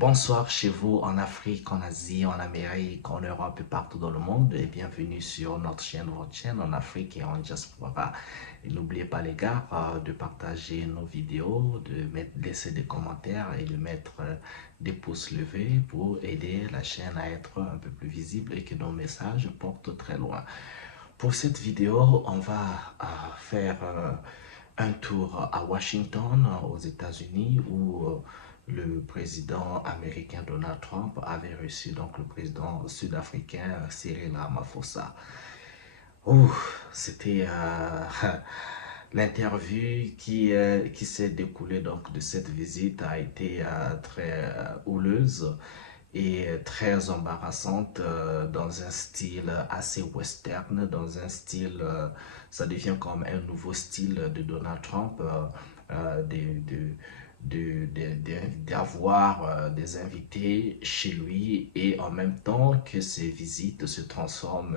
Bonsoir chez vous en Afrique, en Asie, en Amérique, en Europe et partout dans le monde et bienvenue sur notre chaîne, votre chaîne en Afrique et en diaspora. Et n'oubliez pas les gars de partager nos vidéos, laisser des commentaires et de mettre des pouces levés pour aider la chaîne à être un peu plus visible et que nos messages portent très loin. Pour cette vidéo, on va faire un tour à Washington, aux États-Unis, où le président américain Donald Trump avait reçu donc le président sud-africain Cyril Ramaphosa. C'était l'interview qui s'est découlée donc de cette visite a été très houleuse et très embarrassante dans un style assez western, dans un style, ça devient comme un nouveau style de Donald Trump, d'avoir des invités chez lui et en même temps que ces visites se transforment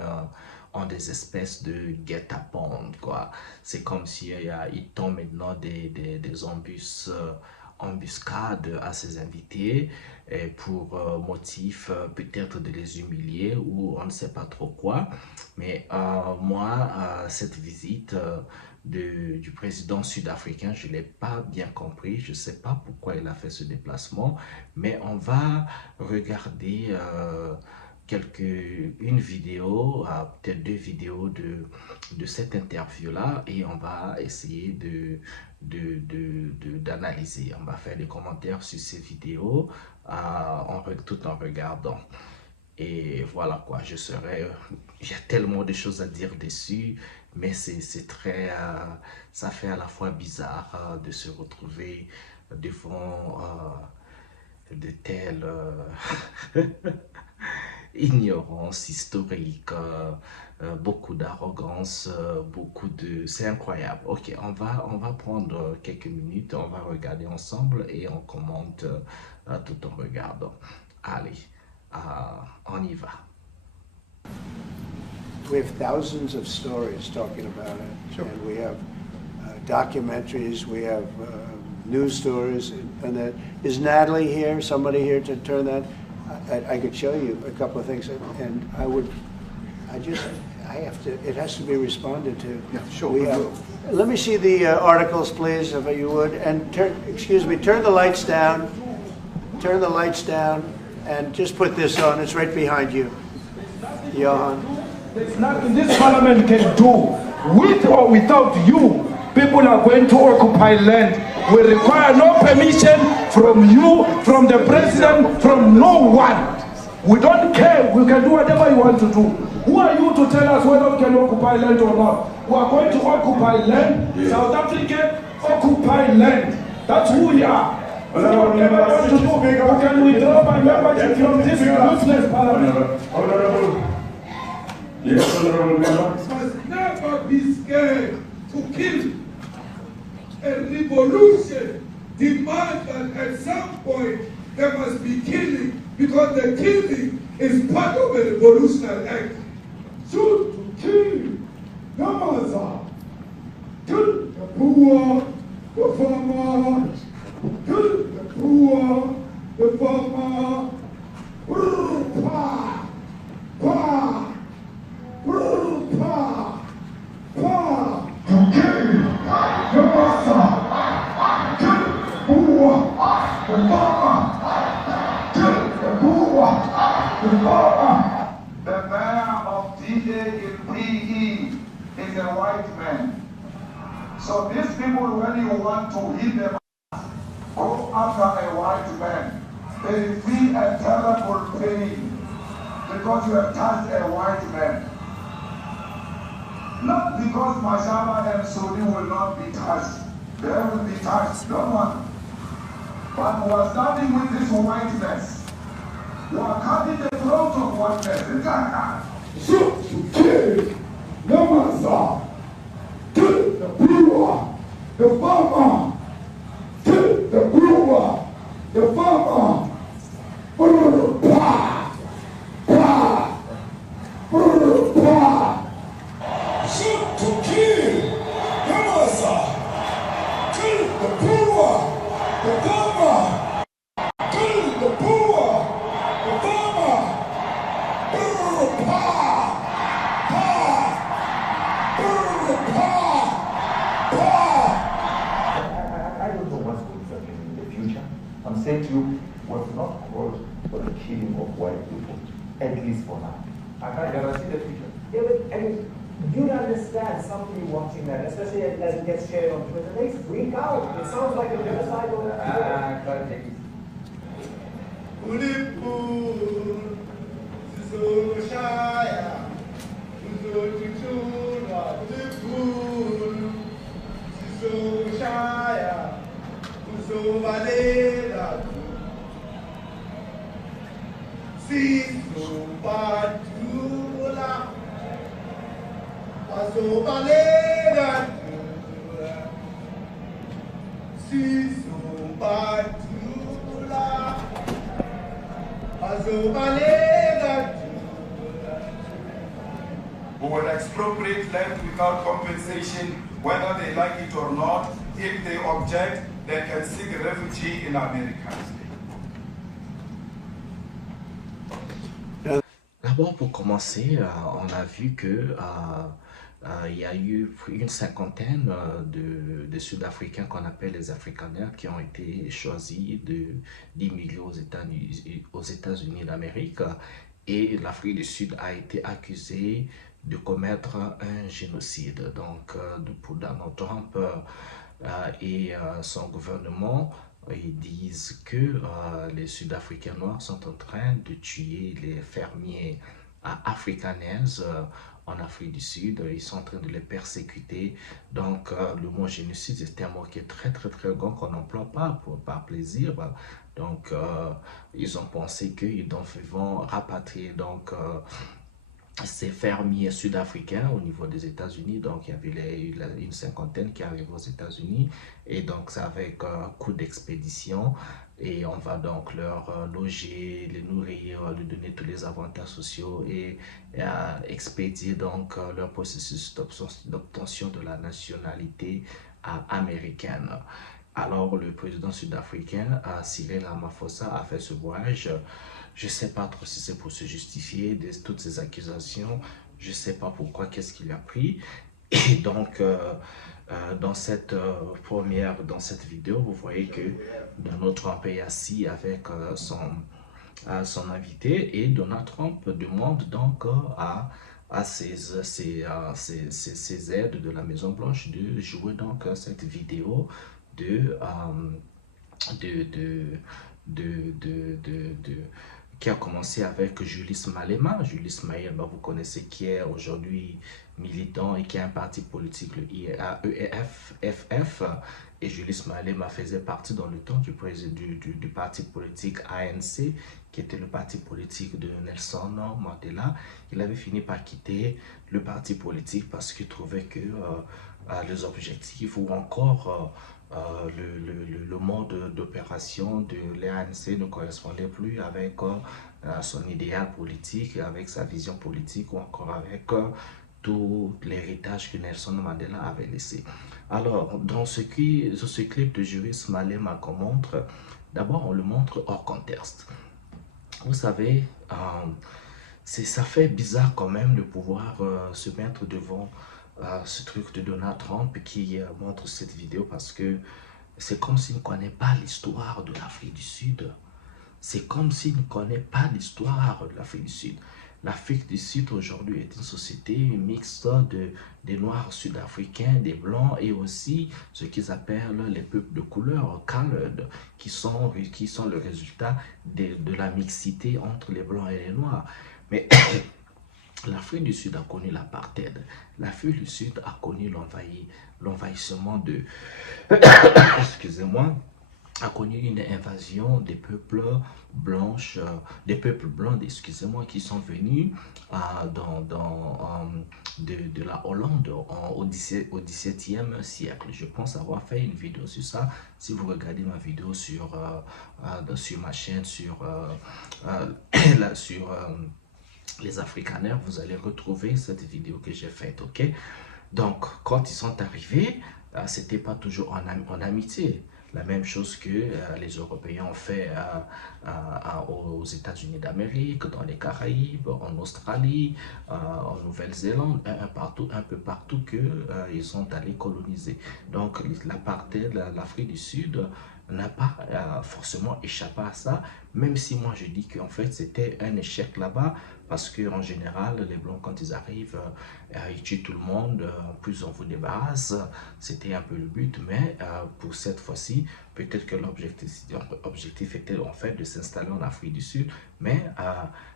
en des espèces de guet-apens, quoi. C'est comme si il tombe maintenant des embuscades à ses invités et pour motif peut-être de les humilier ou on ne sait pas trop quoi. Mais moi, cette visite du président sud-africain, je ne l'ai pas bien compris. Je ne sais pas pourquoi il a fait ce déplacement, mais on va regarder une vidéo, peut-être deux vidéos de cette interview-là et on va essayer d'analyser. On va faire des commentaires sur ces vidéos tout en regardant. Et voilà quoi, il y a tellement de choses à dire dessus, mais c'est très, ça fait à la fois bizarre de se retrouver devant de telles ignorance historique, beaucoup d'arrogance, c'est incroyable. Ok, on va prendre quelques minutes, on va regarder ensemble et on commente tout en regardant. Allez, on y va. We have thousands of stories talking about it, sure. And we have documentaries, we have news stories, and that. Is Natalie here? Somebody here to turn that? I could show you a couple of things, and it has to be responded to. Yeah, sure. Let me see the articles, please, if you would, and turn the lights down, and just put this on. It's right behind you, Johan. There's nothing this parliament can do. With or without you, people are going to occupy land. We require no permission from you, from the president, from no one. We don't care. We can do whatever you want to do. Who are you to tell us whether we can occupy land or not? We are going to occupy land. Yeah. South Africa occupy land. That's who we are. Whatever you want to do, we can withdraw my membership from this useless parliament. Yes, Honorable Member. Must never be scared to kill. A revolution demands that at some point there must be killing because the killing is part of a revolutionary act. Shoot to kill, Namaza, kill the poor, the farmer, kill the poor, the farmer, pa, pa, pa, pa, to kill, Namaza, kill the poor, the farmer, kill the poor, the farmer. The mayor of DA in PE is a white man. So these people, when you want to hit them, go after a white man. They feel a terrible pain because you have touched a white man. Not because Mashaba and Sodi will not be touched. They will be touched, don't worry. But we are starting with this whiteness. We are cutting the throat of whiteness. Shoot to kill, Namaza, kill the brewer, the farmer, kill the brewer, the farmer, pa, pa, pa. Shoot to kill, Namaza, kill the brewer, the farmer, kill the brewer. I don't know what's going to happen in the future. I'm saying to you, was not called for the killing of white people, at least for now. I can't guarantee the future. Yeah, but I mean, you'd understand somebody watching that, especially as it gets shared on Twitter. They freak out. It sounds like a genocidal. I can't take it. Ulipur, Zizoshaya, Uzochuchunwa, Ulipur, Zizoshaya, Uzovalera, Zizopatula, Azovalera, Zizopatula. Who will expropriate land without compensation, whether they like it or not. If they object, they can seek refuge in America. D'abord, pour commencer, on a vu que il y a eu une cinquantaine de Sud-Africains qu'on appelle les Afrikaners qui ont été choisis d'immigrer aux États-Unis d'Amérique. Et l'Afrique du Sud a été accusée de commettre un génocide. Donc, pour Donald Trump et son gouvernement, ils disent que les Sud-Africains noirs sont en train de tuer les fermiers afrikaners en Afrique du Sud. Ils sont en train de les persécuter. Donc, le mot génocide, c'est un mot qui est très grand qu'on n'emploie pas par plaisir. Donc, ils ont pensé qu'ils vont rapatrier ces fermiers sud-africains au niveau des États-Unis. Donc, il y avait une cinquantaine qui arrivent aux États-Unis. Et donc, c'est avec un coup d'expédition. Et on va donc leur loger, les nourrir, leur donner tous les avantages sociaux et expédier donc leur processus d'obtention de la nationalité américaine. Alors, le président sud-africain, Cyril Ramaphosa, a fait ce voyage. Je ne sais pas trop si c'est pour se justifier de toutes ces accusations. Je ne sais pas pourquoi, qu'est-ce qu'il a pris. Et donc, dans cette vidéo, vous voyez que Donald Trump est assis avec son invité et Donald Trump demande donc à ses aides de la Maison Blanche de jouer donc cette vidéo qui a commencé avec Julius Malema. Julius Malema, vous connaissez, qui est aujourd'hui militant et qui a un parti politique, le EFF. Et Julius Malema faisait partie dans le temps du parti politique ANC, qui était le parti politique de Nelson Mandela. Il avait fini par quitter le parti politique parce qu'il trouvait que les objectifs ou encore le mode d'opération de l'ANC ne correspondait plus avec son idéal politique, avec sa vision politique ou encore avec tout l'héritage que Nelson Mandela avait laissé. Alors, dans ce clip de Julius Malema qu'on montre, d'abord on le montre hors contexte. Vous savez, ça fait bizarre quand même de pouvoir se mettre devant ce truc de Donald Trump qui montre cette vidéo parce que c'est comme s'il ne connaît pas l'histoire de l'Afrique du Sud. C'est comme s'il ne connaît pas l'histoire de l'Afrique du Sud. L'Afrique du Sud aujourd'hui est une société mixte des Noirs sud-africains, des Blancs et aussi ce qu'ils appellent les peuples de couleur, colored, qui sont le résultat de la mixité entre les Blancs et les Noirs. Mais l'Afrique du Sud a connu l'apartheid. L'Afrique du Sud a connu l'envahissement excusez-moi, a connu une invasion des peuples blancs, excusez-moi, qui sont venus de la Hollande au XVIIe siècle. Je pense avoir fait une vidéo sur ça. Si vous regardez ma vidéo sur ma chaîne, sur les Afrikaners, vous allez retrouver cette vidéo que j'ai faite, ok? Donc, quand ils sont arrivés, c'était pas toujours en amitié. la même chose que les Européens ont fait aux États-Unis d'Amérique, dans les Caraïbes, en Australie, en Nouvelle-Zélande, un peu partout qu'ils sont allés coloniser. Donc l'apartheid, l'Afrique du Sud n'a pas forcément échappé à ça, même si moi je dis qu'en fait c'était un échec là-bas, parce qu'en général, les Blancs, quand ils arrivent, ils tuent tout le monde, en plus on vous débarrasse, c'était un peu le but, mais pour cette fois-ci, peut-être que l'objectif était en fait de s'installer en Afrique du Sud, mais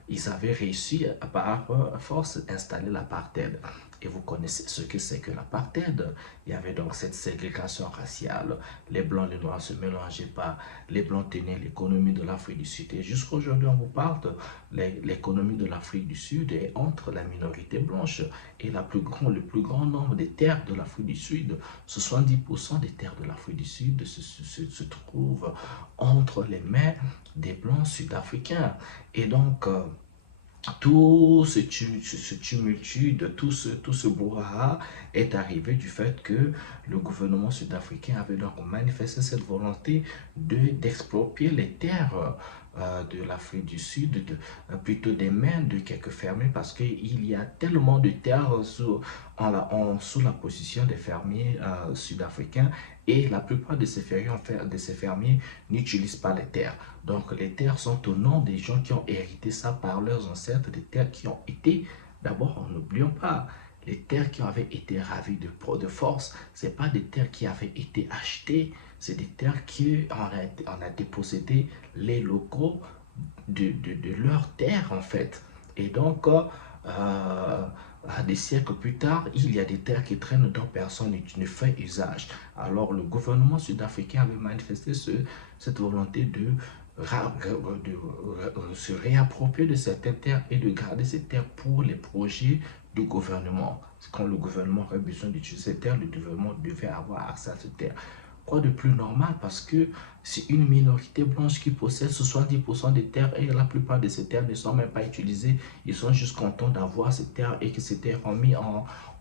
ils avaient réussi par force d'installer l'apartheid. Et vous connaissez ce que c'est que l'apartheid. Il y avait donc cette ségrégation raciale. Les Blancs et les Noirs ne se mélangeaient pas. Les Blancs tenaient l'économie de l'Afrique du Sud. Et jusqu'à aujourd'hui, on vous parle de l'économie de l'Afrique du Sud est entre la minorité blanche et le plus grand nombre des terres de l'Afrique du Sud. 70% des terres de l'Afrique du Sud se trouvent entre les mains des Blancs sud-africains. Et donc, tout ce tumultude, tout ce brouhaha est arrivé du fait que le gouvernement sud-africain avait donc manifesté cette volonté d'exproprier les terres de l'Afrique du Sud, plutôt des mains de quelques fermiers, parce qu'il y a tellement de terres sous la position des fermiers sud-africains, et la plupart de ces fermiers n'utilisent pas les terres. Donc les terres sont au nom des gens qui ont hérité ça par leurs ancêtres, des terres qui ont été, d'abord, n'oublions pas, les terres qui avaient été ravies de force, ce n'est pas des terres qui avaient été achetées, c'est des terres qui on a dépossédé les locaux de leurs terres en fait. Et donc, des siècles plus tard, il y a des terres qui traînent dont personne ne fait usage. Alors le gouvernement sud-africain avait manifesté cette volonté de se réapproprier de certaines terres et de garder ces terres pour les projets du gouvernement. Quand le gouvernement aurait besoin d'utiliser ces terres, le gouvernement devait avoir accès à ces terres. Quoi de plus normal, parce que c'est une minorité blanche qui possède 70% des terres et la plupart de ces terres ne sont même pas utilisées. Ils sont juste contents d'avoir ces terres et que ces terres remis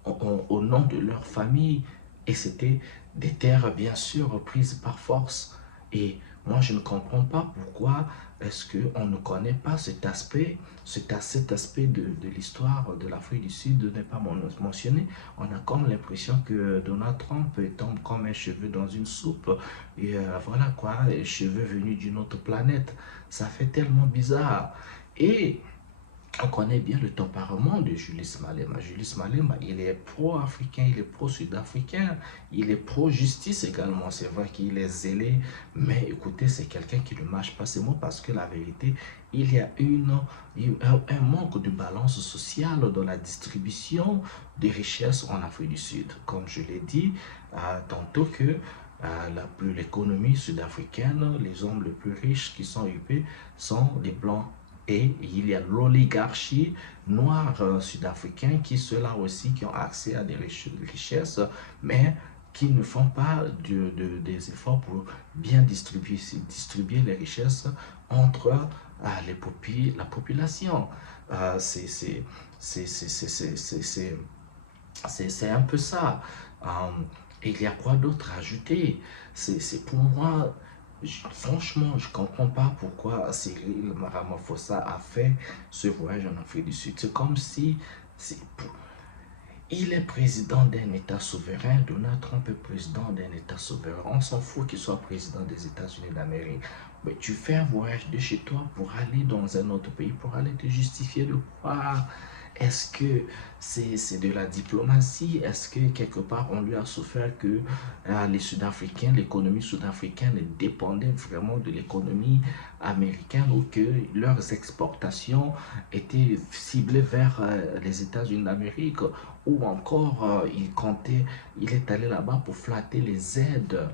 au nom de leur famille. Et c'était des terres bien sûr prises par force. Et moi je ne comprends pas pourquoi est-ce qu'on ne connaît pas cet aspect de l'histoire de l'Afrique du Sud n'est pas mentionné. On a comme l'impression que Donald Trump tombe comme un cheveu dans une soupe. Et voilà quoi, un cheveu venu d'une autre planète. Ça fait tellement bizarre. Et on connaît bien le tempérament de Julius Malema. Julius Malema, il est pro-africain, il est pro-sud-africain, il est pro-justice également. C'est vrai qu'il est zélé, mais écoutez, c'est quelqu'un qui ne mâche pas ses mots parce que la vérité, il y a un manque de balance sociale dans la distribution des richesses en Afrique du Sud. Comme je l'ai dit tantôt que l'économie sud-africaine, les hommes les plus riches qui sont occupés sont les Blancs. Et il y a l'oligarchie noire sud-africaine ceux-là aussi qui ont accès à des richesses, mais qui ne font pas des efforts pour bien distribuer les richesses entre la population. C'est un peu ça. Et il y a quoi d'autre à ajouter? C'est pour moi... Franchement, je ne comprends pas pourquoi Cyril Ramaphosa a fait ce voyage en Afrique du Sud. C'est comme si il est président d'un État souverain, Donald Trump est président d'un État souverain. On s'en fout qu'il soit président des États-Unis d'Amérique. Mais tu fais un voyage de chez toi pour aller dans un autre pays, pour aller te justifier de quoi? Est-ce que c'est de la diplomatie? Est-ce que quelque part on lui a souffert que les Sud-Africains, l'économie sud-africaine dépendait vraiment de l'économie américaine ou que leurs exportations étaient ciblées vers les États-Unis d'Amérique ou encore il est allé là-bas pour flatter les aides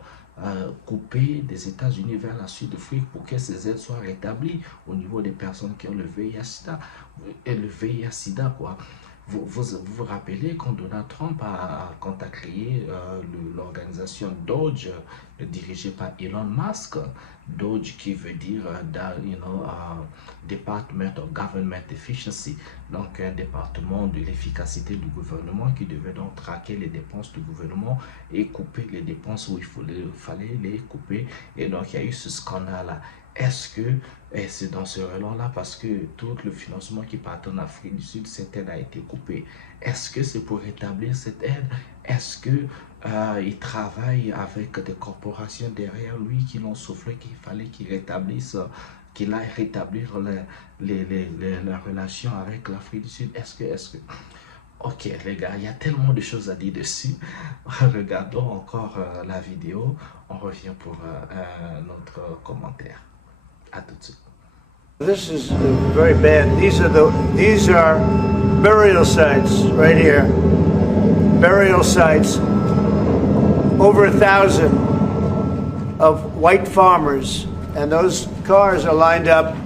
coupées des États-Unis vers la Sud-Afrique pour que ces aides soient rétablies au niveau des personnes qui ont le VIH-Sida, quoi. Vous rappelez quand Donald Trump quand a créé l'organisation Doge, dirigée par Elon Musk, Doge qui veut dire Department of Government Efficiency, donc un département de l'efficacité du gouvernement qui devait donc traquer les dépenses du gouvernement et couper les dépenses où fallait les couper. Et donc il y a eu ce scandale-là. Est-ce que c'est dans ce relais-là parce que tout le financement qui partait en Afrique du Sud, cette aide a été coupée? Est-ce que c'est pour rétablir cette aide? Est-ce que il travaille avec des corporations derrière lui qui l'ont soufflé qu'il fallait qu'il rétablisse, qu'il aille rétablir la relation avec l'Afrique du Sud? Est-ce que... Ok les gars, il y a tellement de choses à dire dessus. Regardons encore la vidéo. On revient pour notre commentaire. À tout de suite. This is very bad. These are burial sites right here. Burial sites. Over 1,000 of white farmers, and those cars are lined up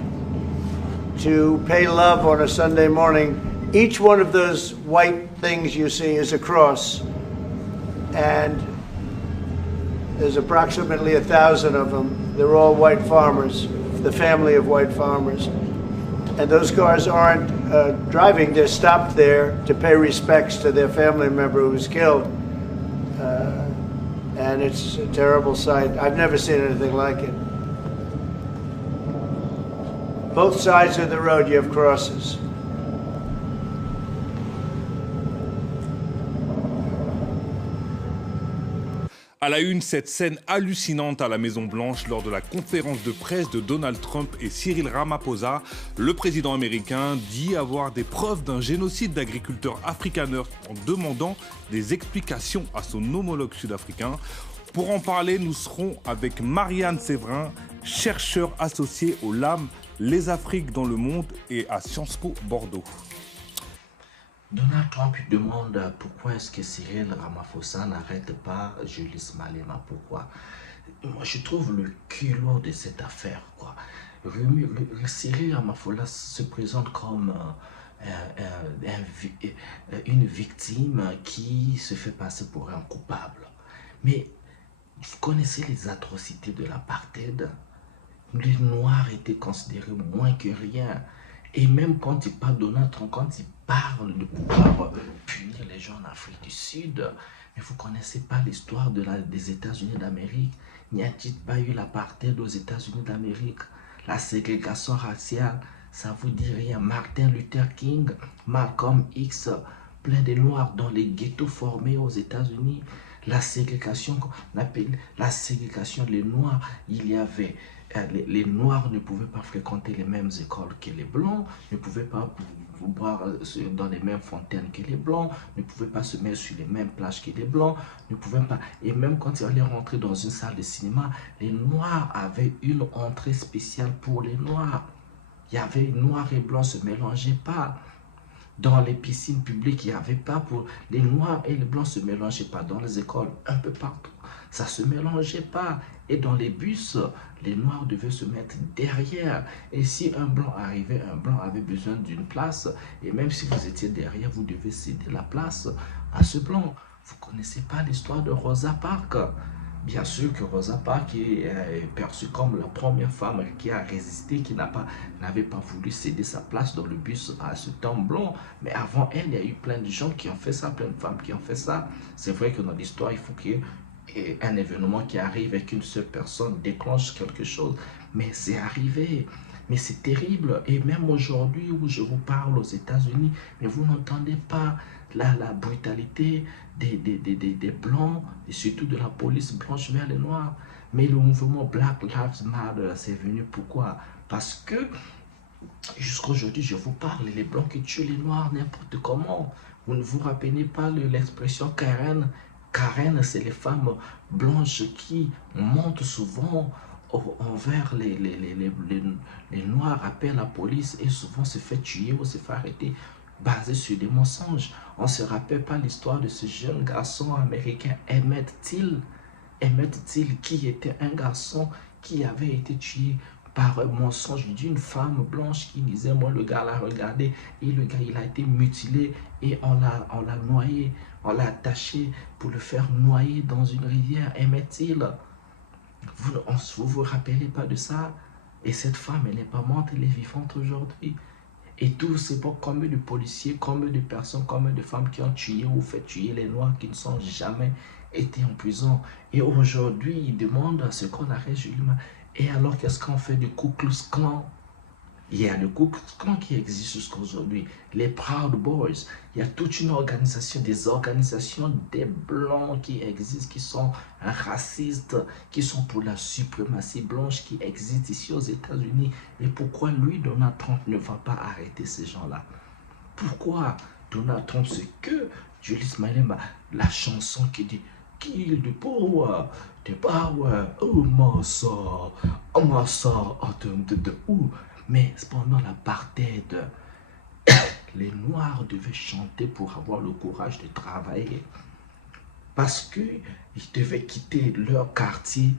to pay love on a Sunday morning. Each one of those white things you see is a cross, and there's approximately 1,000 of them. They're all white farmers, the family of white farmers. And those cars aren't driving, they're stopped there to pay respects to their family member who was killed. And it's a terrible sight. I've never seen anything like it. Both sides of the road you have crosses. À la une, cette scène hallucinante à la Maison-Blanche lors de la conférence de presse de Donald Trump et Cyril Ramaphosa. Le président américain dit avoir des preuves d'un génocide d'agriculteurs afrikaners en demandant des explications à son homologue sud-africain. Pour en parler, nous serons avec Marianne Séverin, chercheur associée au LAM Les Afriques dans le monde et à Sciences Po Bordeaux. Donald Trump demande pourquoi est-ce que Cyril Ramaphosa n'arrête pas Julius Malema. Pourquoi? Moi, je trouve le culot de cette affaire, quoi. Cyril Ramaphosa se présente comme une victime qui se fait passer pour un coupable. Mais vous connaissez les atrocités de l'apartheid? Les Noirs étaient considérés moins que rien. Et même quand il parle de Donald Trump, quand il parle de pouvoir punir les gens en Afrique du Sud, mais vous ne connaissez pas l'histoire des États-Unis d'Amérique. N'y a-t-il pas eu l'apartheid aux États-Unis d'Amérique? La ségrégation raciale, ça vous dit rien. Martin Luther King, Malcolm X, plein de Noirs dans les ghettos formés aux États-Unis. La ségrégation qu'on appelle la ségrégation, les Noirs, il y avait... Les Noirs ne pouvaient pas fréquenter les mêmes écoles que les Blancs, ne pouvaient pas boire dans les mêmes fontaines que les Blancs, ne pouvaient pas se mettre sur les mêmes plages que les Blancs, ne pouvaient pas... Et même quand ils allaient rentrer dans une salle de cinéma, les Noirs avaient une entrée spéciale pour les Noirs. Il y avait Noirs et Blancs ne se mélangeaient pas. Dans les piscines publiques, il n'y avait pas pour... Les Noirs et les Blancs ne se mélangeaient pas. Dans les écoles, un peu partout, ça ne se mélangeait pas. Et dans les bus, les Noirs devaient se mettre derrière. Et si un Blanc arrivait, un Blanc avait besoin d'une place. Et même si vous étiez derrière, vous devez céder la place à ce Blanc. Vous ne connaissez pas l'histoire de Rosa Parks. Bien sûr que Rosa Parks est perçue comme la première femme qui a résisté, qui n'avait pas voulu céder sa place dans le bus à cet homme blanc. Mais avant elle, il y a eu plein de gens qui ont fait ça, plein de femmes qui ont fait ça. C'est vrai que dans l'histoire, il faut qu'un événement qui arrive avec une seule personne déclenche quelque chose. Mais c'est arrivé. Mais c'est terrible. Et même aujourd'hui où je vous parle aux États-Unis, mais vous n'entendez pas la brutalité des Blancs et surtout de la police blanche vers les Noirs. Mais le mouvement Black Lives Matter, c'est venu pourquoi? Parce que jusqu'à aujourd'hui, je vous parle, les Blancs qui tuent les Noirs n'importe comment. Vous ne vous rappelez pas l'expression Karen? Karen, c'est les femmes blanches qui montent souvent envers les Noirs, appellent la police et souvent se fait tuer ou se fait arrêter basé sur des mensonges. On ne se rappelle pas l'histoire de ce jeune garçon américain Emmett Till, qui était un garçon qui avait été tué par un mensonge d'une femme blanche qui disait, moi le gars l'a regardé et le gars il a été mutilé et on l'a noyé, on l'a attaché pour le faire noyer dans une rivière. Aimait-il? Vous rappelez pas de ça? Et cette femme, elle n'est pas morte, elle est vivante aujourd'hui. Et tout, c'est pour combien de policiers, combien de personnes, combien de femmes qui ont tué ou fait tuer les Noirs qui ne sont jamais été en prison. Et aujourd'hui, ils demandent à ce qu'on arrête Julie. Et alors, qu'est-ce qu'on fait du Ku Klux Klan? Il y a le Ku Klux Klan qui existe jusqu'à aujourd'hui, les Proud Boys. Il y a toute une organisation, des organisations des Blancs qui existent, qui sont racistes, qui sont pour la suprématie blanche, qui existent ici aux États-Unis. Et pourquoi lui, Donald Trump, ne va pas arrêter ces gens-là? Pourquoi Donald Trump, c'est que Julius Malema, la chanson qui dit Kill the power, oh massa, mais pendant l'apartheid, les Noirs devaient chanter pour avoir le courage de travailler. Parce qu'ils devaient quitter leur quartier,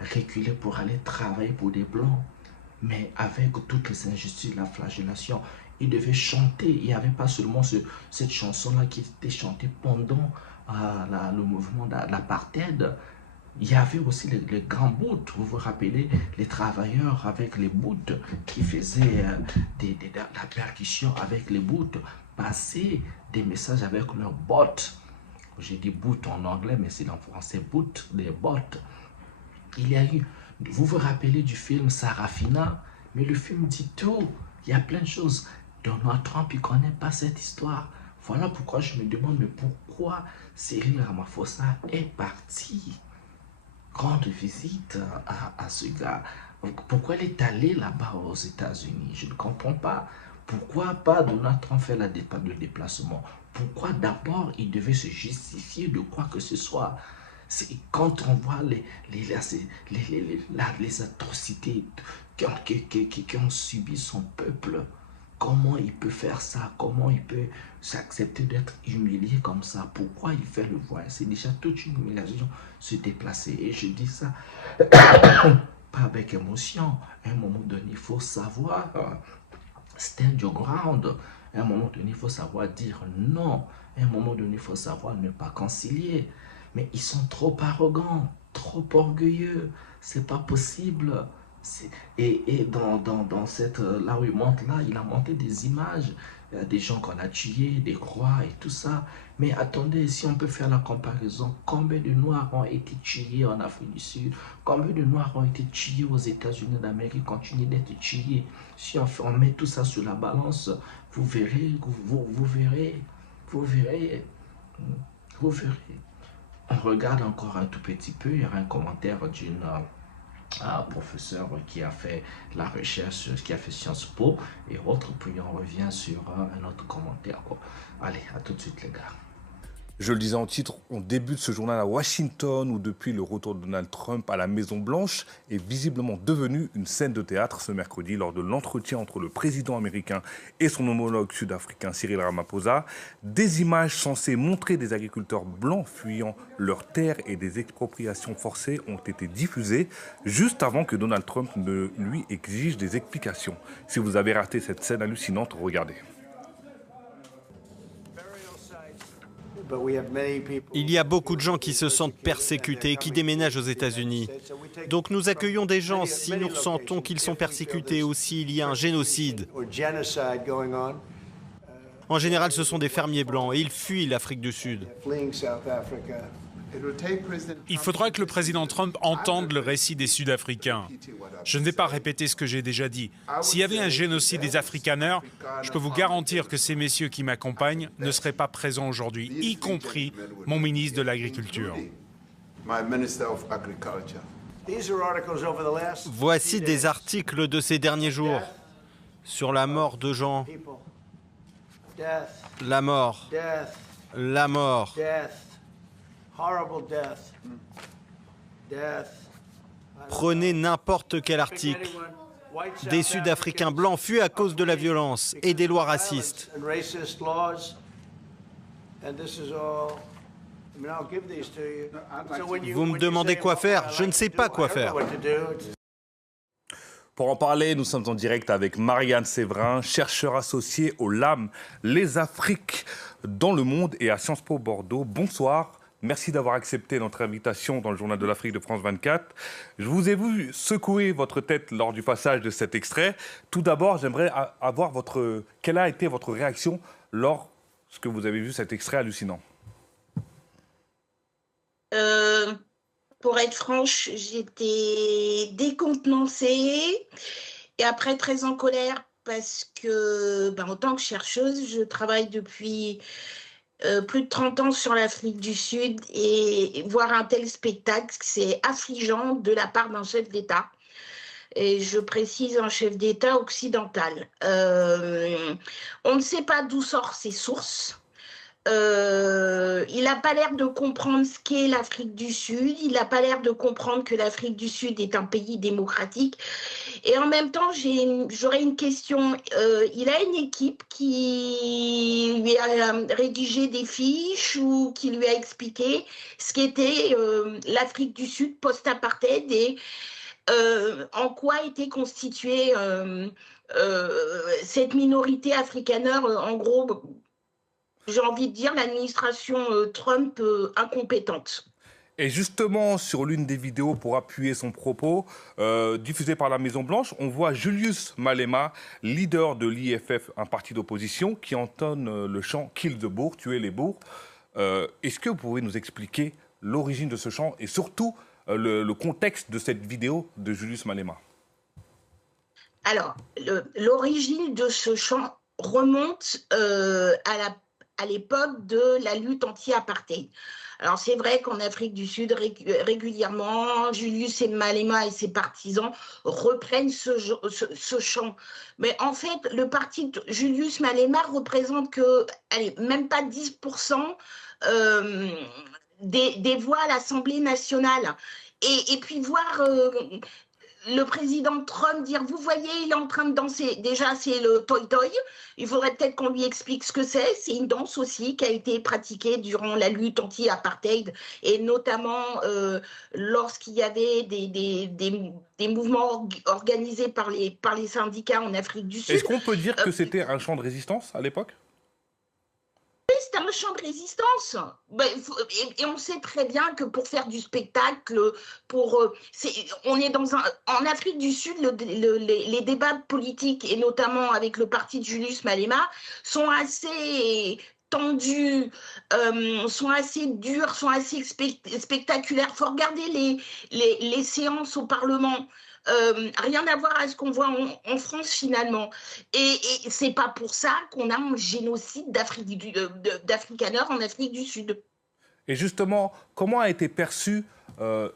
reculer pour aller travailler pour des Blancs. Mais avec toutes les injustices, la flagellation, ils devaient chanter. Il n'y avait pas seulement cette chanson-là qui était chantée pendant le mouvement de l'apartheid. Il y avait aussi les grands boots, vous vous rappelez, les travailleurs avec les boots qui faisaient la percussion avec les boots, passer des messages avec leurs bottes. J'ai dit boot en anglais, mais c'est en français boot, des bottes. Il y a eu, vous vous rappelez du film Sarafina, mais le film dit tout, il y a plein de choses. Donald Trump, il ne connaît pas cette histoire. Voilà pourquoi je me demande, mais pourquoi Cyril Ramaphosa est parti rendre visite à ce gars? Pourquoi il est allé là-bas aux États-Unis? Je ne comprends pas. Pourquoi pas Donald Trump fait le déplacement? Pourquoi d'abord il devait se justifier de quoi que ce soit? Quand on voit les atrocités qu'ont subi son peuple, comment il peut faire ça? Comment il peut s'accepter d'être humilié comme ça? Pourquoi il fait le voyage? C'est déjà toute une humiliation se déplacer. Et je dis ça pas avec émotion. À un moment donné, il faut savoir stand your ground. À un moment donné, il faut savoir dire non. À un moment donné, il faut savoir ne pas concilier. Mais ils sont trop arrogants, trop orgueilleux. C'est pas possible. Et dans cette, là où il monte là, il a monté des images, des gens qu'on a tués, des croix et tout ça. Mais attendez, si on peut faire la comparaison, combien de Noirs ont été tués en Afrique du Sud? Combien de Noirs ont été tués aux États-Unis d'Amérique, continuent d'être tués? Si on met tout ça sur la balance, vous verrez. On regarde encore un tout petit peu, il y aura un commentaire d'une professeur qui a fait la recherche, qui a fait Sciences Po et autres, puis on revient sur un autre commentaire. Allez, à tout de suite les gars. Je le disais en titre, on débute ce journal à Washington où depuis le retour de Donald Trump à la Maison-Blanche est visiblement devenu une scène de théâtre ce mercredi lors de l'entretien entre le président américain et son homologue sud-africain Cyril Ramaphosa. Des images censées montrer des agriculteurs blancs fuyant leurs terres et des expropriations forcées ont été diffusées juste avant que Donald Trump ne lui exige des explications. Si vous avez raté cette scène hallucinante, regardez. Il y a beaucoup de gens qui se sentent persécutés et qui déménagent aux États-Unis. Donc nous accueillons des gens si nous ressentons qu'ils sont persécutés ou s'il y a un génocide. En général, ce sont des fermiers blancs et ils fuient l'Afrique du Sud. Il faudra que le président Trump entende le récit des Sud-Africains. Je ne vais pas répéter ce que j'ai déjà dit. S'il y avait un génocide des Afrikaners, je peux vous garantir que ces messieurs qui m'accompagnent ne seraient pas présents aujourd'hui, y compris mon ministre de l'Agriculture. Voici des articles de ces derniers jours sur la mort de gens. La mort. La mort. Prenez n'importe quel article. Des Sud-Africains blancs fuient à cause de la violence et des lois racistes. Vous me demandez quoi faire? Je ne sais pas quoi faire. Pour en parler, nous sommes en direct avec Marianne Séverin, chercheur associée au LAM, Les Afriques dans le monde et à Sciences Po Bordeaux. Bonsoir, merci d'avoir accepté notre invitation dans le Journal de l'Afrique de France 24. Je vous ai vu secouer votre tête lors du passage de cet extrait. Tout d'abord, j'aimerais avoir quelle a été votre réaction lorsque vous avez vu cet extrait hallucinant? Pour être franche, j'étais décontenancée et après très en colère parce que, en tant que chercheuse, je travaille depuis plus de 30 ans sur l'Afrique du Sud et voir un tel spectacle, c'est affligeant de la part d'un chef d'État. Et je précise un chef d'État occidental. On ne sait pas d'où sortent ses sources. Il n'a pas l'air de comprendre ce qu'est l'Afrique du Sud, il n'a pas l'air de comprendre que l'Afrique du Sud est un pays démocratique. Et en même temps, j'aurais une question. Il a une équipe qui lui a rédigé des fiches ou qui lui a expliqué ce qu'était l'Afrique du Sud post-apartheid et en quoi était constituée cette minorité afrikaneur, en gros. J'ai envie de dire l'administration Trump incompétente. Et justement, sur l'une des vidéos pour appuyer son propos, diffusée par la Maison-Blanche, on voit Julius Malema, leader de l'IFF, un parti d'opposition, qui entonne le chant « Kill the Boer », tuer les boers. Est-ce que vous pouvez nous expliquer l'origine de ce chant et surtout le contexte de cette vidéo de Julius Malema? Alors, l'origine de ce chant remonte à l'époque de la lutte anti-apartheid. Alors c'est vrai qu'en Afrique du Sud, régulièrement, Julius Malema et ses partisans reprennent ce chant. Mais en fait, le parti de Julius Malema représente que, même pas 10% des voix à l'Assemblée nationale. Et puis voir le président Trump dire, vous voyez, il est en train de danser. Déjà, c'est le toy-toy. Il faudrait peut-être qu'on lui explique ce que c'est. C'est une danse aussi qui a été pratiquée durant la lutte anti-apartheid et notamment lorsqu'il y avait des mouvements organisés par les syndicats en Afrique du Sud. Est-ce qu'on peut dire que c'était un chant de résistance à l'époque? C'est un chant de résistance. Et on sait très bien que pour faire du spectacle, on est en Afrique du Sud, les débats politiques, et notamment avec le parti de Julius Malema, sont assez tendus, sont assez durs, sont assez spectaculaires. Il faut regarder les séances au Parlement. Rien à voir à ce qu'on voit en France finalement. Et c'est pas pour ça qu'on a un génocide d'Afrikaners en Afrique du Sud. Et justement, comment a été perçu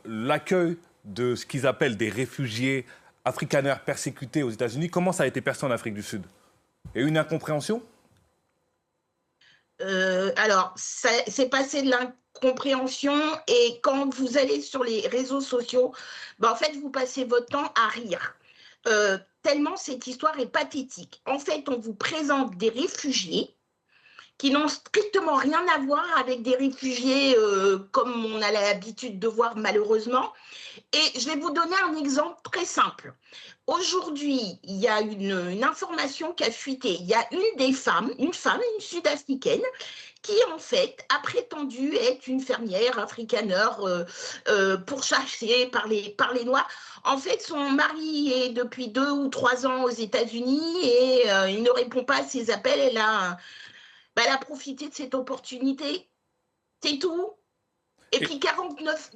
l'accueil de ce qu'ils appellent des réfugiés afrikaners persécutés aux États-Unis? Comment ça a été perçu en Afrique du Sud? Et une incompréhension? Alors, c'est passé de l'incompréhension et quand vous allez sur les réseaux sociaux, en fait, vous passez votre temps à rire. Tellement cette histoire est pathétique. En fait, on vous présente des réfugiés qui n'ont strictement rien à voir avec des réfugiés comme on a l'habitude de voir malheureusement. Et je vais vous donner un exemple très simple. Aujourd'hui, il y a une information qui a fuité. Il y a une femme sud-africaine, qui en fait a prétendu être une fermière afrikaneur pourchassée par les Noirs. En fait, son mari est depuis 2 ou 3 ans aux États-Unis et il ne répond pas à ses appels. Elle a profité de cette opportunité. C'est tout. Et puis 49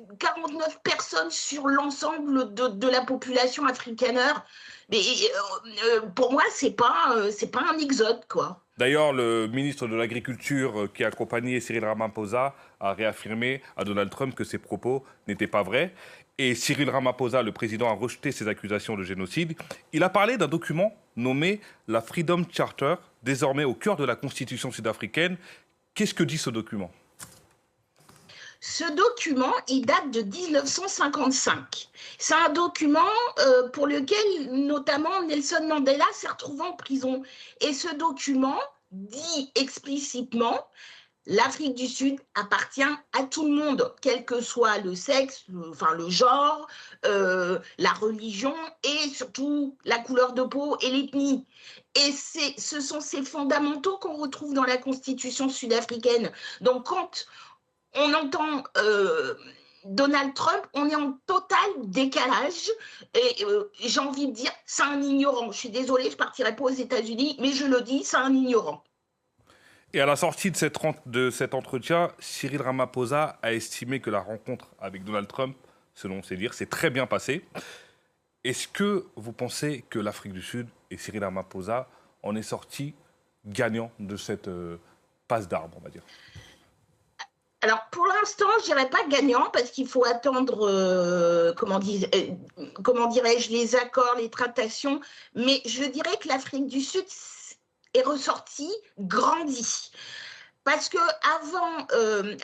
personnes sur l'ensemble de la population afrikaneur. Mais pour moi, c'est pas un exode, quoi. D'ailleurs, le ministre de l'Agriculture qui a accompagné Cyril Ramaphosa a réaffirmé à Donald Trump que ses propos n'étaient pas vrais. Et Cyril Ramaphosa, le président, a rejeté ces accusations de génocide. Il a parlé d'un document nommé la Freedom Charter, désormais au cœur de la Constitution sud-africaine. Qu'est-ce que dit ce document ? Ce document, il date de 1955. C'est un document pour lequel, notamment, Nelson Mandela s'est retrouvé en prison. Et ce document dit explicitement l'Afrique du Sud appartient à tout le monde, quel que soit le sexe, le genre, la religion et surtout la couleur de peau et l'ethnie. Et ce sont ces fondamentaux qu'on retrouve dans la Constitution sud-africaine. Donc quand on entend Donald Trump, on est en total décalage et j'ai envie de dire, c'est un ignorant. Je suis désolée, je ne partirai pas aux États-Unis, mais je le dis, c'est un ignorant. Et à la sortie de cet entretien, Cyril Ramaphosa a estimé que la rencontre avec Donald Trump, selon ses dires, s'est très bien passée. Est-ce que vous pensez que l'Afrique du Sud et Cyril Ramaphosa en est sorti gagnant de cette passe d'armes, on va dire? Alors, pour l'instant, je dirais pas gagnant, parce qu'il faut attendre, comment dirais-je, les accords, les tractations, mais je dirais que l'Afrique du Sud est ressortie grandie. Parce que avant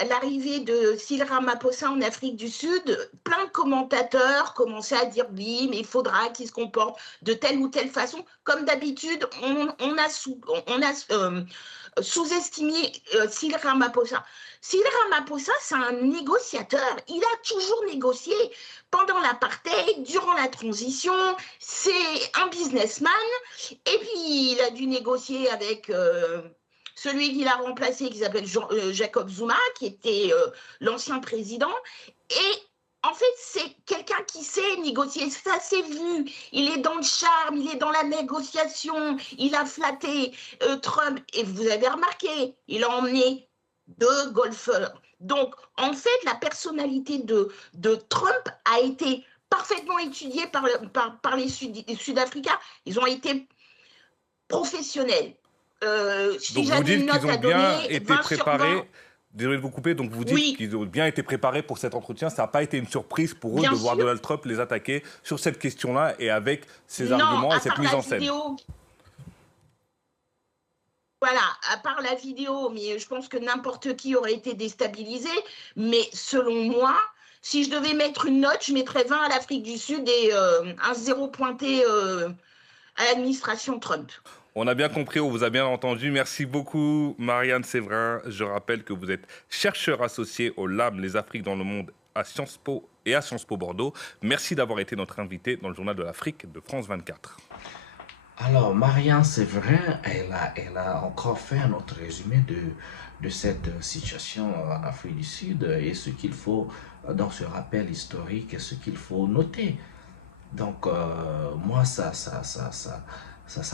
l'arrivée de Cyril Ramaphosa en Afrique du Sud, plein de commentateurs commençaient à dire oui, mais il faudra qu'il se comporte de telle ou telle façon. Comme d'habitude, on a sous-estimé Cyril Ramaphosa. Cyril Ramaphosa, c'est un négociateur. Il a toujours négocié pendant l'apartheid, durant la transition. C'est un businessman. Et puis, il a dû négocier avec celui qui l'a remplacé, qui s'appelle Jacob Zuma, qui était l'ancien président. Et en fait, c'est quelqu'un qui sait négocier, ça s'est vu. Il est dans le charme, il est dans la négociation, il a flatté Trump. Et vous avez remarqué, il a emmené 2 golfeurs. Donc, en fait, la personnalité de Trump a été parfaitement étudiée par les Sud-Africains. Ils ont été professionnels. Si donc vous dites qu'ils ont bien été préparés. Désolé de vous couper, donc vous dites qu'ils ont bien été préparés pour cet entretien. Ça n'a pas été une surprise pour eux de voir Donald Trump les attaquer sur cette question-là et avec ses arguments et cette mise en scène. Voilà, à part la vidéo, mais je pense que n'importe qui aurait été déstabilisé. Mais selon moi, si je devais mettre une note, je mettrais 20 à l'Afrique du Sud et un 0 pointé à l'administration Trump. On a bien compris, on vous a bien entendu. Merci beaucoup, Marianne Séverin. Je rappelle que vous êtes chercheur associé au LAM, les Afriques dans le monde, à Sciences Po et à Sciences Po Bordeaux. Merci d'avoir été notre invité dans le Journal de l'Afrique de France 24. Alors, Marianne Séverin, elle a encore fait un autre résumé de cette situation en Afrique du Sud et ce qu'il faut, dans ce rappel historique, et ce qu'il faut noter. Donc, moi, ça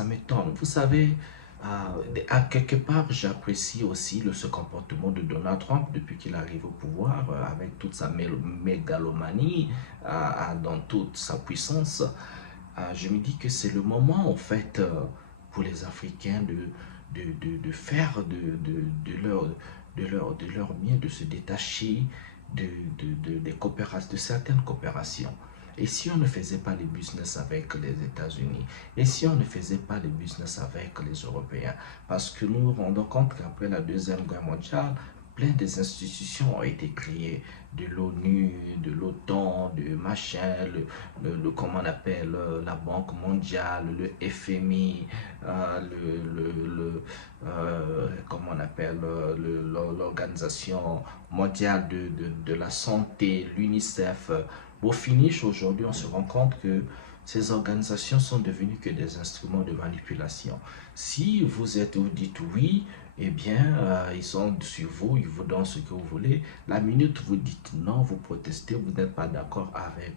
m'étonne. Vous savez, à quelque part, j'apprécie aussi ce comportement de Donald Trump depuis qu'il arrive au pouvoir, avec toute sa mégalomanie, dans toute sa puissance. Je me dis que c'est le moment, en fait, pour les Africains de faire de leur mieux, de se détacher de certaines coopérations. Et si on ne faisait pas les business avec les États-Unis? Et si on ne faisait pas les business avec les Européens? Parce que nous nous rendons compte qu'après la Deuxième Guerre mondiale, plein des institutions ont été créées, de l'ONU, de l'OTAN, de machin, comment on appelle, la Banque mondiale, le FMI, comment on appelle, l'Organisation mondiale de la santé, l'UNICEF. Au finish, aujourd'hui, on se rend compte que ces organisations sont devenues que des instruments de manipulation. Si vous dites oui, eh bien, ils sont sur vous, ils vous donnent ce que vous voulez. La minute vous dites non, vous protestez, vous n'êtes pas d'accord avec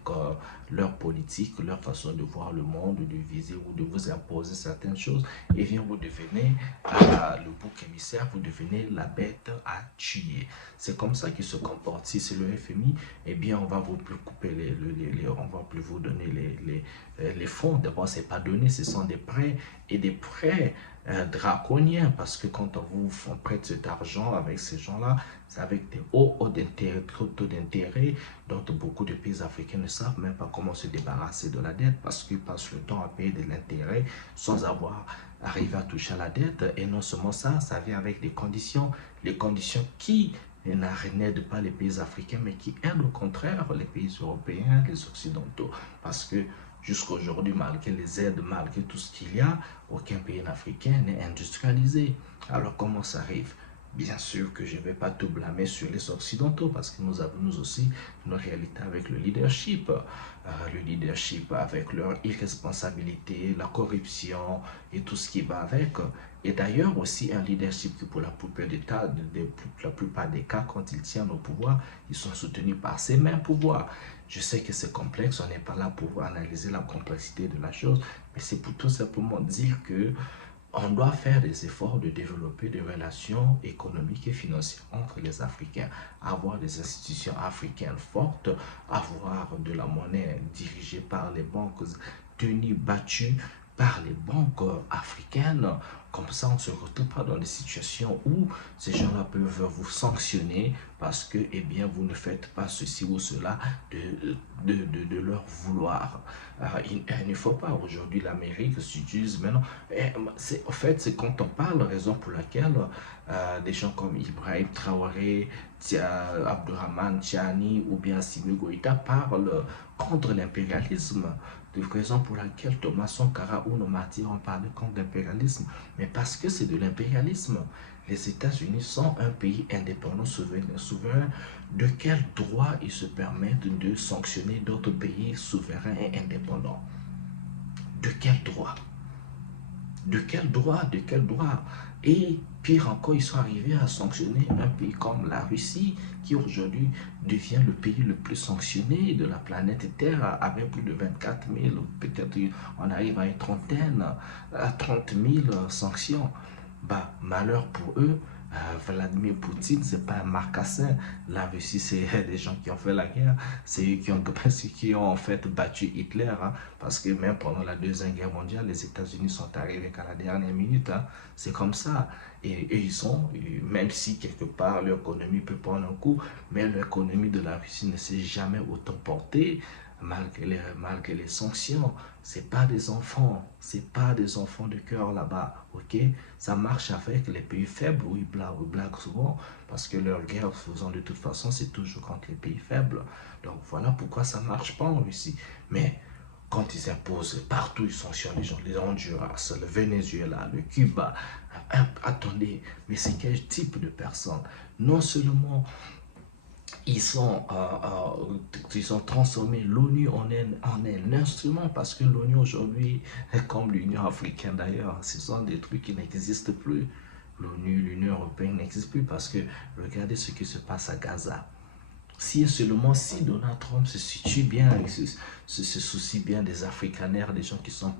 leur politique, leur façon de voir le monde, de viser ou de vous imposer certaines choses, et bien vous devenez le bouc émissaire, vous devenez la bête à tuer. C'est comme ça qu'ils se comportent. Si c'est le FMI, eh bien, on va vous plus couper on va plus vous donner les fonds. D'abord, c'est pas donné, ce sont des prêts et des prêts draconiens, parce que quand on vous prête cet argent avec ces gens-là, c'est avec des hauts taux d'intérêt, dont beaucoup de pays africains ne savent même pas comment se débarrasser de la dette, parce qu'ils passent le temps à payer de l'intérêt sans avoir arrivé à toucher à la dette. Et non seulement ça vient avec des conditions, les conditions qui n'aident pas les pays africains, mais qui aident au contraire les pays européens, les occidentaux, parce que jusqu'à aujourd'hui, malgré les aides, malgré tout ce qu'il y a, aucun pays africain n'est industrialisé. Alors comment ça arrive? Bien sûr que je ne vais pas tout blâmer sur les Occidentaux parce que nous avons nous aussi une réalité avec le leadership avec leur irresponsabilité, la corruption et tout ce qui va avec. Et d'ailleurs aussi un leadership qui pour la plupart des cas, quand ils tiennent au pouvoir, ils sont soutenus par ces mêmes pouvoirs. Je sais que c'est complexe, on n'est pas là pour analyser la complexité de la chose, mais c'est pour tout simplement dire que on doit faire des efforts de développer des relations économiques et financières entre les Africains, avoir des institutions africaines fortes, avoir de la monnaie dirigée par les banques, tenues, battues par les banques africaines. Comme ça, on ne se retrouve pas dans des situations où ces gens-là peuvent vous sanctionner parce que, eh bien, vous ne faites pas ceci ou cela de leur vouloir. Il ne faut pas. Aujourd'hui, l'Amérique s'utilise maintenant. En fait, c'est quand on parle, raison pour laquelle des gens comme Ibrahim Traoré, Abdourahmane Tiani ou bien Assimi Goïta parlent contre l'impérialisme. De raison pour laquelle Thomas Sankara ou nos martyrs ont parlé contre l'impérialisme, mais parce que c'est de l'impérialisme. Les États-Unis sont un pays indépendant, souverain. De quel droit ils se permettent de sanctionner d'autres pays souverains et indépendants? De quel droit? De quel droit? De quel droit? Et pire encore, ils sont arrivés à sanctionner un pays comme la Russie, qui aujourd'hui devient le pays le plus sanctionné de la planète Terre, avec plus de 24 000, peut-être on arrive à une trentaine, à 30 000 sanctions. Bah, malheur pour eux, Vladimir Poutine, c'est pas un marcassin. La Russie, c'est des gens qui ont fait la guerre. C'est eux qui ont en fait battu Hitler. Hein, parce que même pendant la Deuxième Guerre mondiale, les États-Unis sont arrivés qu'à la dernière minute. Hein, c'est comme ça. Et ils sont, même si quelque part leur économie peut prendre un coup, mais l'économie de la Russie ne s'est jamais autant portée. Malgré les sanctions, c'est pas des enfants de cœur là-bas, ok? Ça marche avec les pays faibles où ils blaguent souvent, parce que leur guerre, faisant de toute façon, c'est toujours contre les pays faibles. Donc voilà pourquoi ça marche pas en Russie. Mais quand ils imposent partout, ils sanctionnent les gens, les Honduras, le Venezuela, le Cuba. Attendez, mais c'est quel type de personnes? Non seulement ils ont transformé l'ONU en un instrument, parce que l'ONU aujourd'hui, comme l'Union africaine d'ailleurs, ce sont des trucs qui n'existent plus. L'ONU, l'Union européenne n'existe plus parce que regardez ce qui se passe à Gaza. Si et seulement si Donald Trump se situe bien, se soucie bien des Afrikaners, des gens qui sont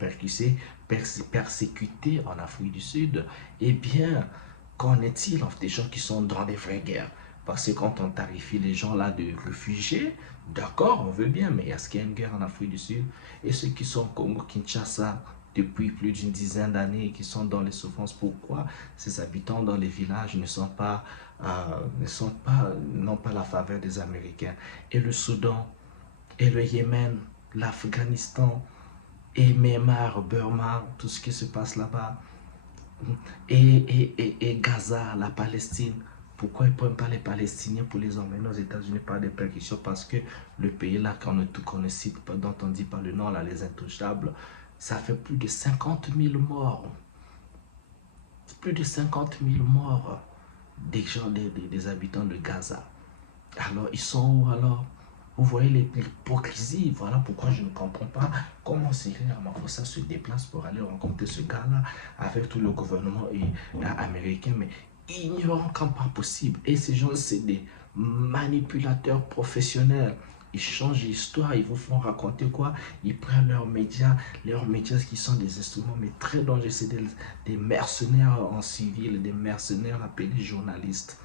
persécutés en Afrique du Sud, eh bien, qu'en est-il des gens qui sont dans des vraies guerres? Parce que quand on tarifie les gens là de réfugiés, d'accord, on veut bien, mais est-ce qu'il y a une guerre en Afrique du Sud? Et ceux qui sont au Congo-Kinshasa depuis plus d'une dizaine d'années, qui sont dans les souffrances, pourquoi ces habitants dans les villages n'ont pas la faveur des Américains? Et le Soudan, et le Yémen, l'Afghanistan, et Myanmar, Burma, tout ce qui se passe là-bas, et Gaza, la Palestine. Pourquoi ils ne prennent pas les Palestiniens pour les emmener aux États-Unis par des percussions? Parce que le pays là, qu'on ne cite pas, dont on ne dit pas le nom, là, les intouchables, ça fait plus de 50 000 morts. Plus de 50 000 morts des gens, des habitants de Gaza. Alors, ils sont où alors? Vous voyez l'hypocrisie. Voilà pourquoi je ne comprends pas comment Cyril Ramaphosa se déplace pour aller rencontrer ce gars-là avec tout le gouvernement américain. Mais ignorant comme pas possible. Et ces gens, c'est des manipulateurs professionnels. Ils changent l'histoire, ils vous font raconter quoi? Ils prennent leurs médias qui sont des instruments, mais très dangereux. C'est des mercenaires en civil, des mercenaires appelés journalistes.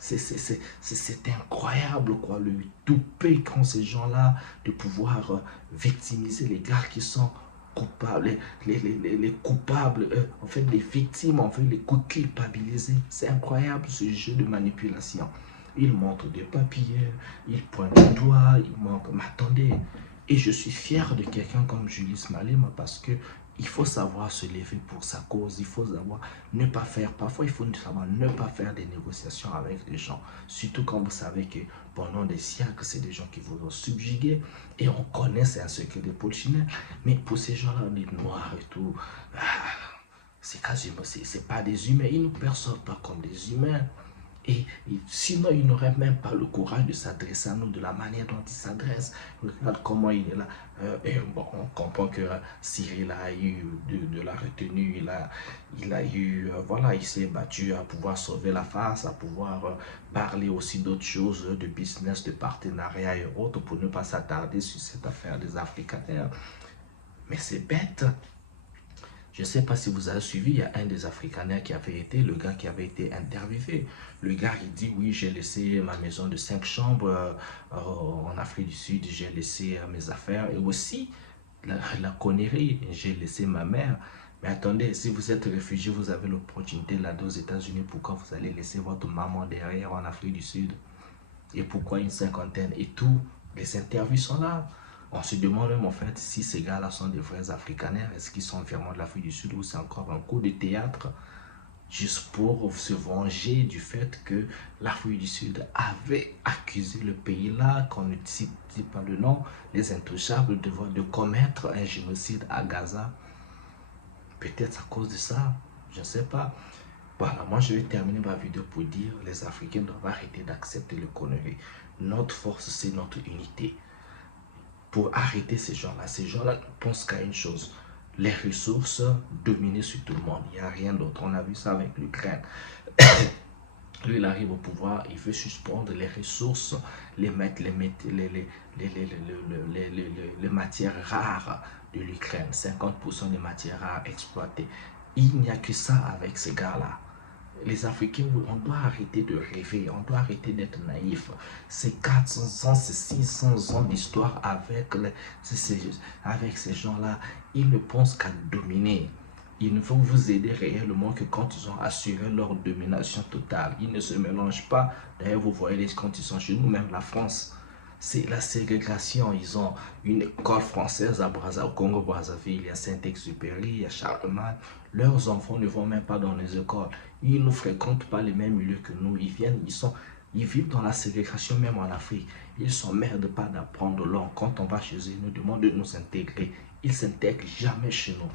C'est incroyable, quoi, le toupet qu'ont ces gens-là de pouvoir victimiser les gars qui sont coupables, les coupables, en fait les victimes, on veut les culpabiliser. C'est incroyable ce jeu de manipulation. Ils montrent des papiers, ils pointent le doigt, ils montrent, mais attendez, et je suis fier de quelqu'un comme Julius Malema parce que il faut savoir se lever pour sa cause, il faut savoir ne pas faire, parfois il faut savoir ne pas faire des négociations avec les gens, surtout quand vous savez que pendant des siècles, c'est des gens qui vous ont subjugué, et on connaît, c'est un secret de Polichinelle, mais pour ces gens-là, on est noirs et tout, C'est quasiment, c'est pas des humains. Ils ne perçoivent pas comme des humains. Et sinon, il n'aurait même pas le courage de s'adresser à nous de la manière dont il s'adresse. Regarde comment il est là. Et bon, on comprend que Cyril a eu de la retenue, il a eu, voilà, il s'est battu à pouvoir sauver la face, à pouvoir parler aussi d'autres choses, de business, de partenariat et autres, pour ne pas s'attarder sur cette affaire des Afrikaners. Mais c'est bête. Je ne sais pas si vous avez suivi, il y a un des Afrikaners qui avait été, le gars qui avait été interviewé. Le gars, il dit, oui, j'ai laissé ma maison de 5 chambres en Afrique du Sud, j'ai laissé mes affaires. Et aussi, la connerie, j'ai laissé ma mère. Mais attendez, si vous êtes réfugié, vous avez l'opportunité là-bas aux États-Unis, pourquoi vous allez laisser votre maman derrière en Afrique du Sud? Et pourquoi une cinquantaine? Et tout, les interviews sont là. On se demande même en fait si ces gars-là sont des vrais Afrikaners, est-ce qu'ils sont vraiment de l'Afrique du Sud ou c'est encore un coup de théâtre juste pour se venger du fait que l'Afrique du Sud avait accusé le pays-là, qu'on ne cite pas le nom, les intouchables, de commettre un génocide à Gaza. Peut-être à cause de ça, je ne sais pas. Voilà, moi je vais terminer ma vidéo pour dire les Africains doivent arrêter d'accepter le connerie. Notre force, c'est notre unité. Pour arrêter ces gens-là ne pensent qu'à une chose, les ressources, dominer sur tout le monde. Il n'y a rien d'autre. On a vu ça avec l'Ukraine. Lui, il arrive au pouvoir, il veut juste prendre les ressources, les matières rares de l'Ukraine. 50% des matières rares exploitées. Il n'y a que ça avec ces gars-là. Les Africains, on doit arrêter de rêver, on doit arrêter d'être naïf. C'est 400 ans, c'est 600 ans d'histoire avec ces gens-là. Ils ne pensent qu'à dominer. Ils ne vont vous aider réellement que quand ils ont assuré leur domination totale. Ils ne se mélangent pas. D'ailleurs, vous voyez quand ils sont chez nous, même la France. C'est la ségrégation. Ils ont une école française au Congo-Brazzaville. Il y a Saint-Exupéry, il y a Charlemagne. Leurs enfants ne vont même pas dans les écoles. Ils ne fréquentent pas les mêmes milieux que nous. Ils vivent dans la ségrégation même en Afrique. Ils ne s'emmerdent pas d'apprendre langue. Quand on va chez eux, ils nous demandent de nous intégrer. Ils ne s'intègrent jamais chez nous.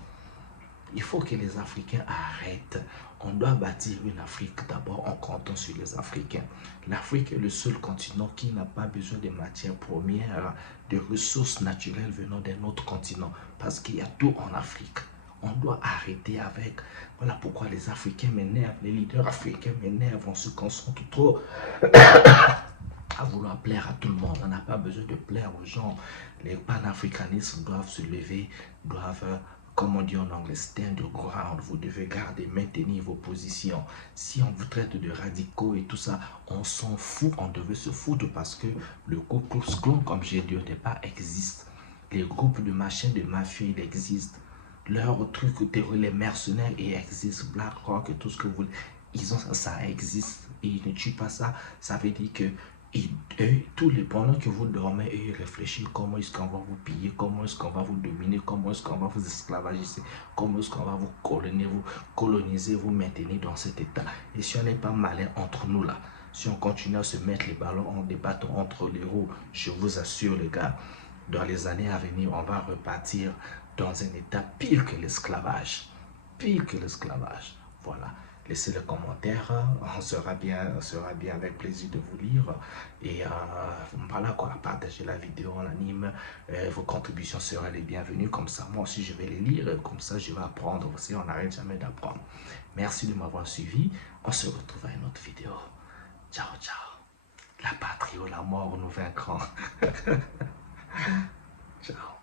Il faut que les Africains arrêtent. On doit bâtir une Afrique d'abord en comptant sur les Africains. L'Afrique est le seul continent qui n'a pas besoin de matières premières, de ressources naturelles venant d'un autre continent. Parce qu'il y a tout en Afrique. On doit arrêter avec. Voilà pourquoi les Africains m'énervent, les leaders africains m'énervent. On se concentre trop à vouloir plaire à tout le monde. On n'a pas besoin de plaire aux gens. Les panafricanistes doivent se lever, doivent, comme on dit en anglais, stand your ground. Vous devez garder, maintenir vos positions. Si on vous traite de radicaux et tout ça, on s'en fout, on devait se foutre parce que le Ku Klux Klan, comme j'ai dit au départ, existe. Les groupes de machins, de mafieux, ils existent. Leurs trucs, les mercenaires, ils existent. Black Rock et tout ce que vous voulez, ils ont ça existe. Et ils ne tuent pas ça. Ça veut dire que tous les pendant que vous dormez, ils réfléchissent comment est-ce qu'on va vous piller, comment est-ce qu'on va vous dominer, comment est-ce qu'on va vous esclavagiser, comment est-ce qu'on va vous coloniser, vous maintenir dans cet état. Et si on n'est pas malin entre nous là, si on continue à se mettre les ballons en débattant entre les roues, je vous assure les gars, dans les années à venir, on va repartir dans un état pire que l'esclavage. Pire que l'esclavage. Voilà. Laissez le commentaire, on sera bien avec plaisir de vous lire. Et voilà quoi, partagez la vidéo en anime. Vos contributions seront les bienvenues. Comme ça, moi aussi, je vais les lire. Comme ça, je vais apprendre aussi. On n'arrête jamais d'apprendre. Merci de m'avoir suivi. On se retrouve à une autre vidéo. Ciao, ciao. La patrie ou la mort nous vaincront. Ciao.